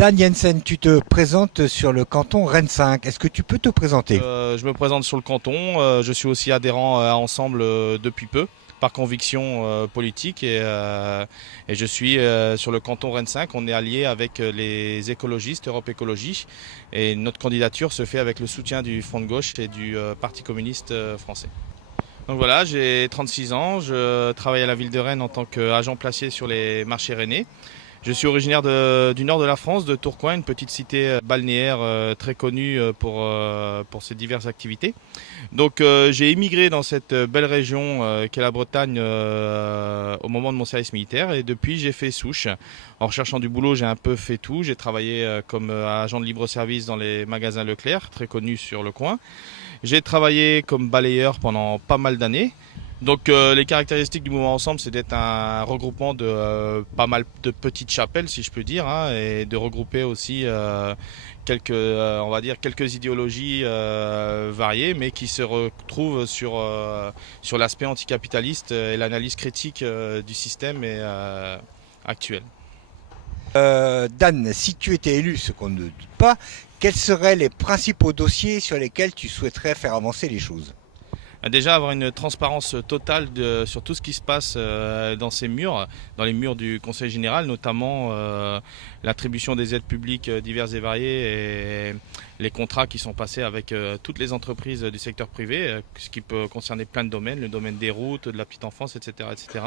Dan Jensen, tu te présentes sur le canton Rennes 5. Est-ce que tu peux te présenter? Je me présente sur le canton. Je suis aussi adhérent à Ensemble depuis peu, par conviction politique. Et je suis sur le canton Rennes 5. On est allié avec les écologistes, Europe Écologie. Et notre candidature se fait avec le soutien du Front de gauche et du Parti communiste français. Donc voilà, j'ai 36 ans. Je travaille à la ville de Rennes en tant qu'agent placé sur les marchés rennais. Je suis originaire du nord de la France, de Tourcoing, une petite cité balnéaire très connue pour ses diverses activités. Donc j'ai émigré dans cette belle région qu'est la Bretagne au moment de mon service militaire et depuis j'ai fait souche. En recherchant du boulot, j'ai un peu fait tout. J'ai travaillé comme agent de libre-service dans les magasins Leclerc, très connus sur le coin. J'ai travaillé comme balayeur pendant pas mal d'années. Donc les caractéristiques du mouvement Ensemble, c'est d'être un regroupement de pas mal de petites chapelles, si je peux dire, hein, et de regrouper aussi on va dire quelques idéologies variées, mais qui se retrouvent sur l'aspect anticapitaliste et l'analyse critique du système actuel. Dan, si tu étais élu, ce qu'on ne doute pas, quels seraient les principaux dossiers sur lesquels tu souhaiterais faire avancer les choses? Déjà avoir une transparence totale sur tout ce qui se passe dans ces murs, dans les murs du Conseil général, notamment l'attribution des aides publiques diverses et variées et les contrats qui sont passés avec toutes les entreprises du secteur privé, ce qui peut concerner plein de domaines, le domaine des routes, de la petite enfance, etc., etc.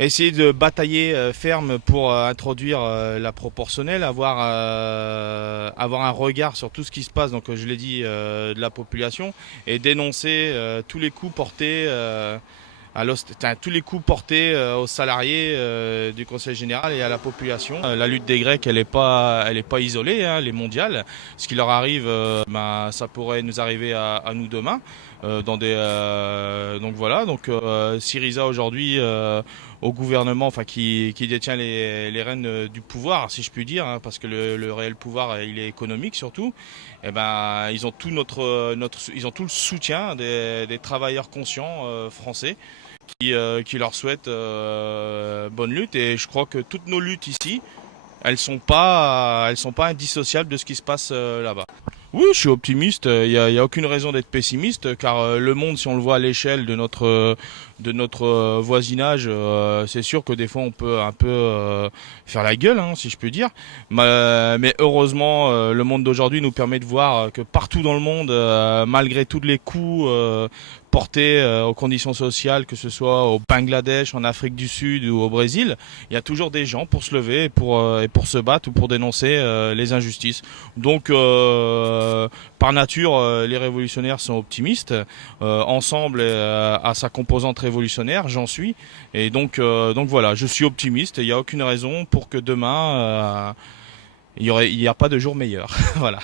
Essayer de batailler ferme pour introduire la proportionnelle, avoir un regard sur tout ce qui se passe, donc je l'ai dit, de la population, et dénoncer tous les coups portés aux salariés du Conseil général et à la population. La lutte des Grecs, elle est pas isolée, hein, elle est mondiale. Ce qui leur arrive, ça pourrait nous arriver à nous demain. Donc voilà, Syriza aujourd'hui au gouvernement, enfin qui détient les rênes du pouvoir, si je puis dire, hein, parce que le réel pouvoir il est économique surtout. Et ben ils ont tout ils ont tout le soutien des travailleurs conscients français qui leur souhaitent bonne lutte. Et je crois que toutes nos luttes ici, elles sont pas indissociables de ce qui se passe là-bas. Oui, je suis optimiste. Il y a aucune raison d'être pessimiste, car le monde, si on le voit à l'échelle de notre voisinage, c'est sûr que des fois on peut un peu faire la gueule, hein, si je peux dire. Mais heureusement, le monde d'aujourd'hui nous permet de voir que partout dans le monde, malgré tous les coups portés aux conditions sociales, que ce soit au Bangladesh, en Afrique du Sud ou au Brésil, il y a toujours des gens pour se lever et pour se battre ou pour dénoncer les injustices. Donc par nature, les révolutionnaires sont optimistes. Ensemble à sa composante révolutionnaire, j'en suis. Et donc voilà, je suis optimiste. Il n'y a aucune raison pour que demain, il n'y a pas de jour meilleur. Voilà.